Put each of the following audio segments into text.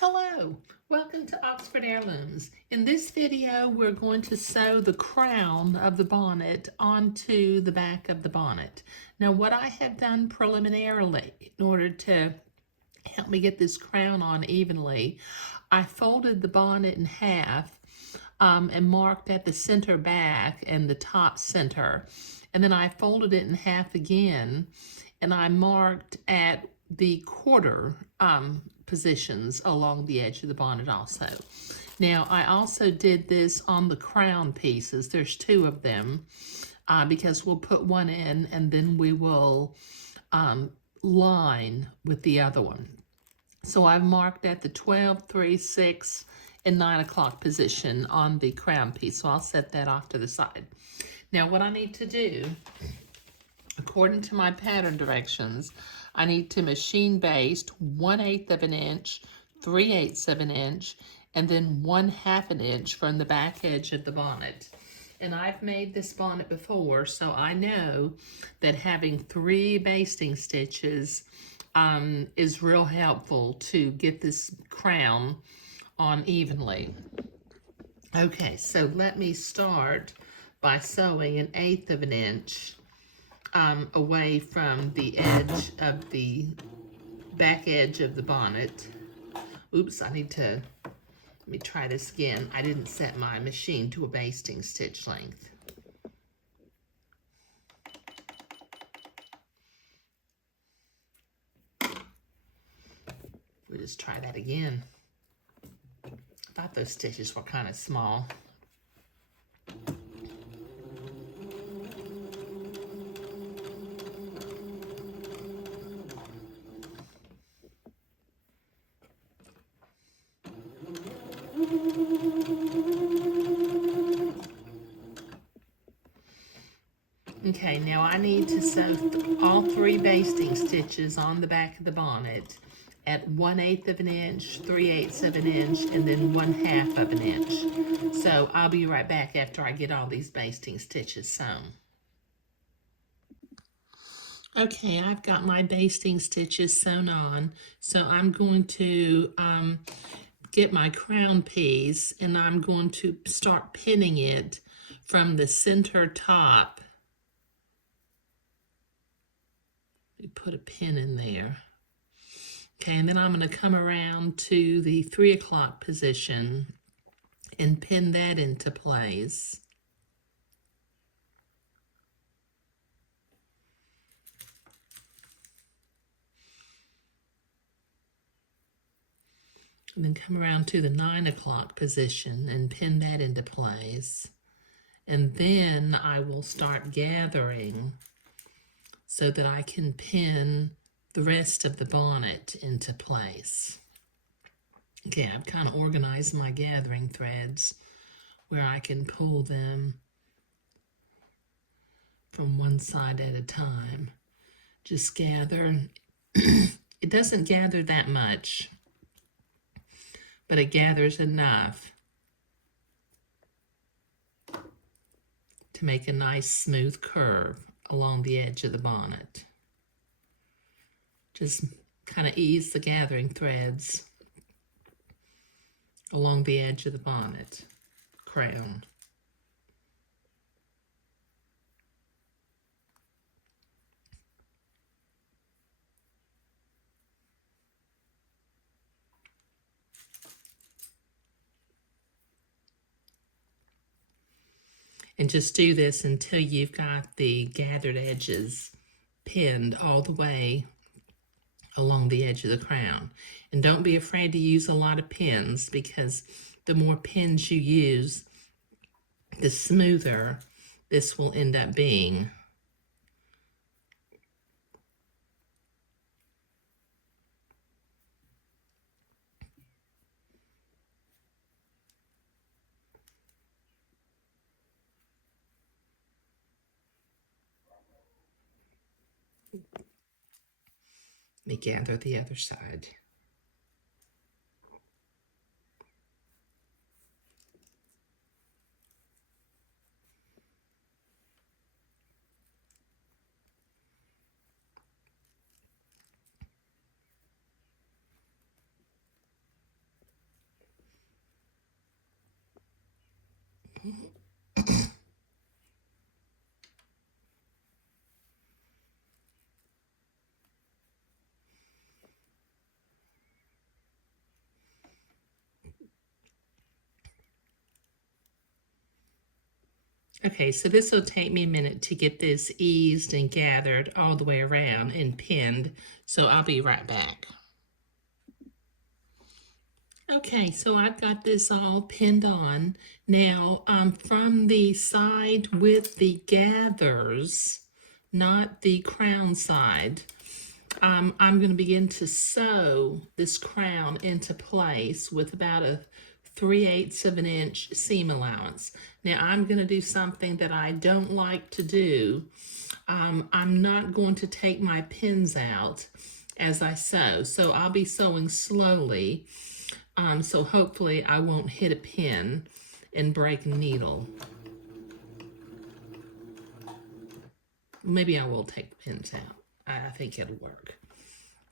Hello, welcome to Oxford Heirlooms. In this video, we're going to sew the crown of the bonnet onto the back of the bonnet. Now, what I have done preliminarily in order to help me get this crown on evenly, I folded the bonnet in half and marked at the center back and the top center. And then I folded it in half again and I marked at the quarter positions along the edge of the bonnet also. Now, I also did this on the crown pieces. There's two of them because we'll put one in and then we will line with the other one. So I've marked at the 12, 3, 6, and 9 o'clock position on the crown piece. So I'll set that off to the side. Now what I need to do, according to my pattern directions, I need to machine baste 1/8 of an inch, 3/8 of an inch, and then 1/2 an inch from the back edge of the bonnet. And I've made this bonnet before, so I know that having 3 basting stitches is real helpful to get this crown on evenly. Okay, so let me start by sewing 1/8 of an inch away from the edge of the back edge of the bonnet. Oops, let me try this again. I didn't set my machine to a basting stitch length. We'll just try that again. I thought those stitches were kind of small. Okay, now I need to sew all 3 basting stitches on the back of the bonnet at 1/8 of an inch, 3/8 of an inch, and then 1/2 of an inch. So I'll be right back after I get all these basting stitches sewn. Okay, I've got my basting stitches sewn on, so I'm going to get my crown piece and I'm going to start pinning it from the center top. Put a pin in there. Okay, and then I'm going to come around to the 3 o'clock position and pin that into place. And then come around to the 9 o'clock position and pin that into place. And then I will start gathering so that I can pin the rest of the bonnet into place. Okay, I've kind of organized my gathering threads where I can pull them from one side at a time. Just gather. It doesn't gather that much, but it gathers enough to make a nice smooth curve along the edge of the bonnet. Just kind of ease the gathering threads along the edge of the bonnet crown. And just do this until you've got the gathered edges pinned all the way along the edge of the crown. And don't be afraid to use a lot of pins, because the more pins you use, the smoother this will end up being. Let me gather the other side. Okay, so this will take me a minute to get this eased and gathered all the way around and pinned, so I'll be right back. Okay, so I've got this all pinned on. Now, from the side with the gathers, not the crown side, I'm going to begin to sew this crown into place with about a 3/8 of an inch seam allowance. Now I'm going to do something that I don't like to do. I'm not going to take my pins out as I sew, so I'll be sewing slowly. So hopefully I won't hit a pin and break a needle. Maybe I will take the pins out. I think it'll work.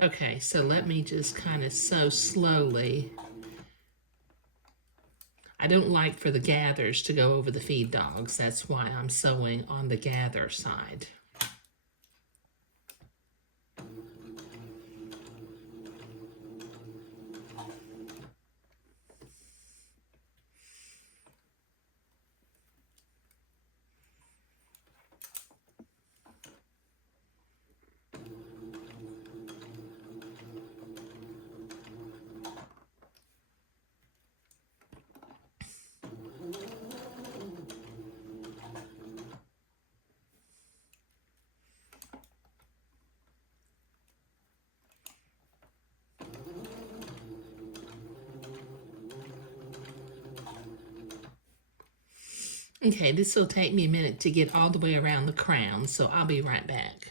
Okay, so let me just kind of sew slowly. I don't like for the gathers to go over the feed dogs. That's why I'm sewing on the gather side. Okay, this will take me a minute to get all the way around the crown, so I'll be right back.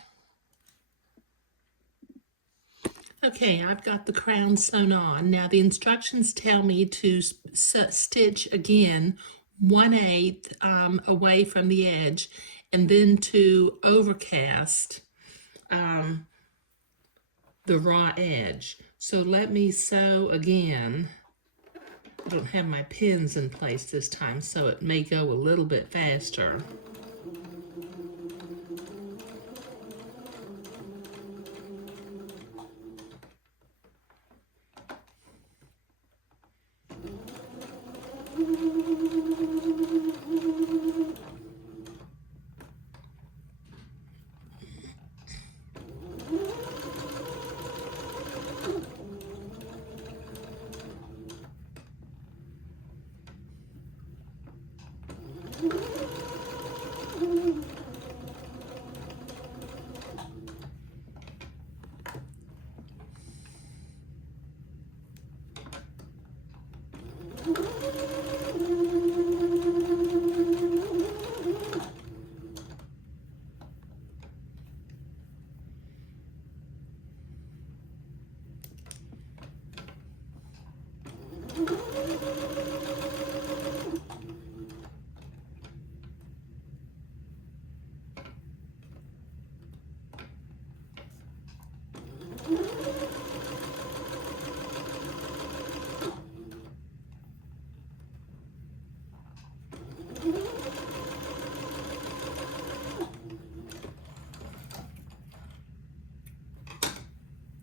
Okay, I've got the crown sewn on. Now the instructions tell me to stitch again 1/8 away from the edge, and then to overcast the raw edge. So let me sew again. I don't have my pins in place this time, so it may go a little bit faster.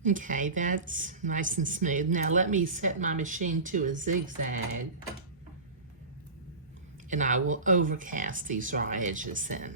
Okay, that's nice and smooth. Now let me set my machine to a zigzag, and I will overcast these raw edges in.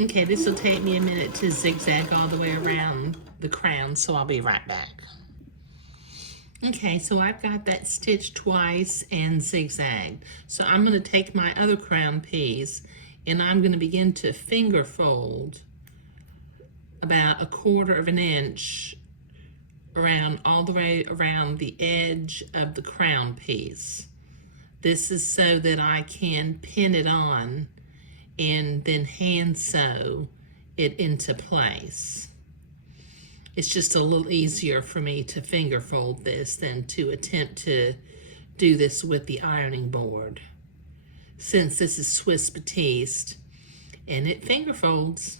Okay, this will take me a minute to zigzag all the way around the crown, so I'll be right back. Okay, so I've got that stitched twice and zigzagged. So I'm going to take my other crown piece and I'm going to begin to finger fold about 1/4 of an inch around all the way around the edge of the crown piece. This is so that I can pin it on and then hand sew it into place. It's just a little easier for me to finger fold this than to attempt to do this with the ironing board, since this is Swiss Batiste and it finger folds.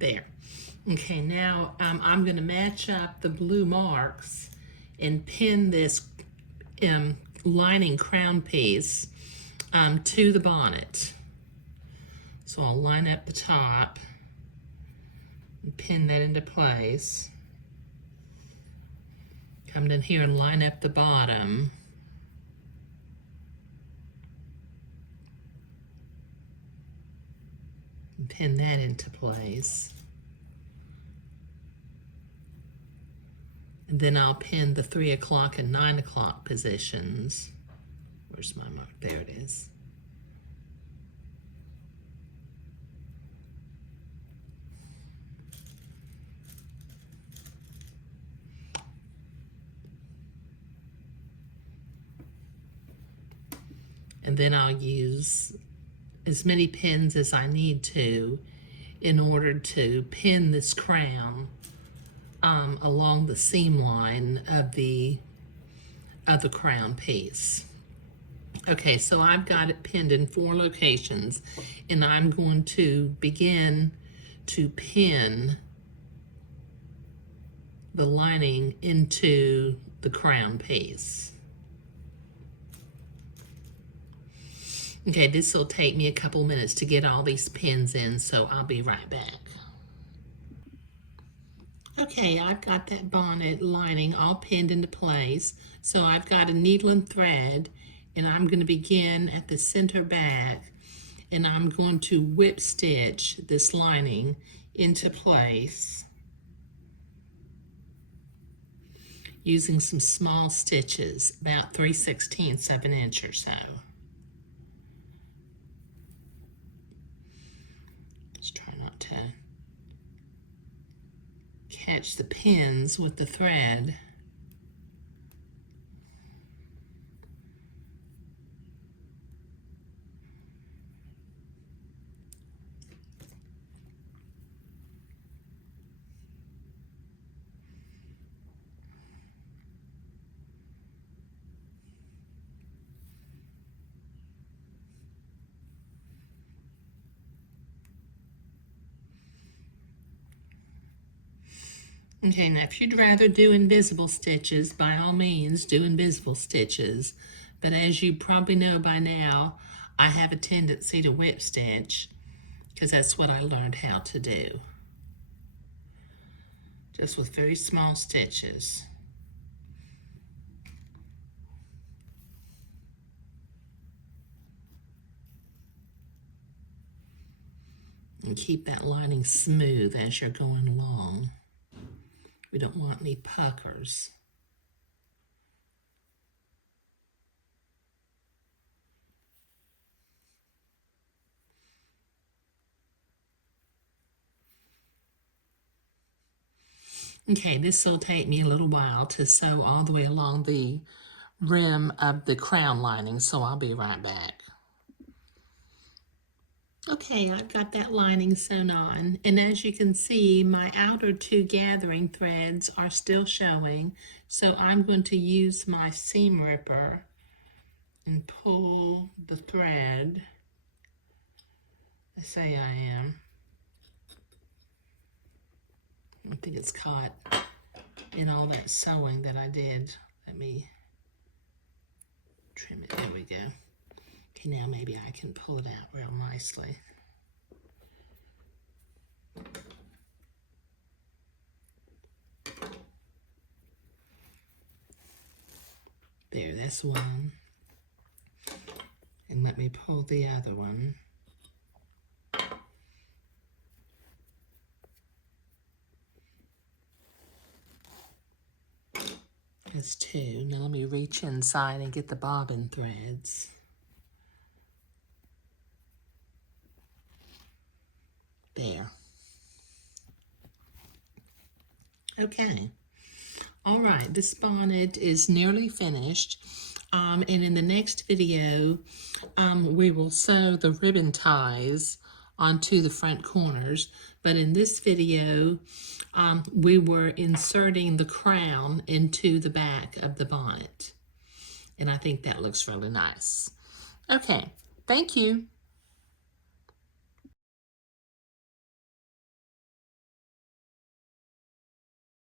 There. Okay, now I'm going to match up the blue marks and pin this lining crown piece to the bonnet. So I'll line up the top and pin that into place. Come down here and line up the bottom. And pin that into place. And then I'll pin the 3 o'clock and 9 o'clock positions. Where's my mark? There it is. And then I'll use as many pins as I need to in order to pin this crown along the seam line of the crown piece. Okay, so I've got it pinned in 4 locations, and I'm going to begin to pin the lining into the crown piece. Okay, this will take me a couple minutes to get all these pins in, so I'll be right back. Okay, I've got that bonnet lining all pinned into place. So I've got a needle and thread, and I'm going to begin at the center back, and I'm going to whip stitch this lining into place using some small stitches, about 3/16 of an inch or so. Just try not to catch the pins with the thread. Okay, now if you'd rather do invisible stitches, by all means do invisible stitches. But as you probably know by now, I have a tendency to whip stitch because that's what I learned how to do. Just with very small stitches. And keep that lining smooth as you're going along. We don't want any puckers. Okay, this will take me a little while to sew all the way along the rim of the crown lining, so I'll be right back. Okay, I've got that lining sewn on, and as you can see, my outer 2 gathering threads are still showing, so I'm going to use my seam ripper and pull the thread. I say I am. I think it's caught in all that sewing that I did. Let me trim it. There we go. Okay, now maybe I can pull it out real nicely. There, that's one. And let me pull the other one. That's two. Now let me reach inside and get the bobbin threads. There. Okay. All right, this bonnet is nearly finished. And in the next video, we will sew the ribbon ties onto the front corners. But in this video, we were inserting the crown into the back of the bonnet. And I think that looks really nice. Okay, thank you.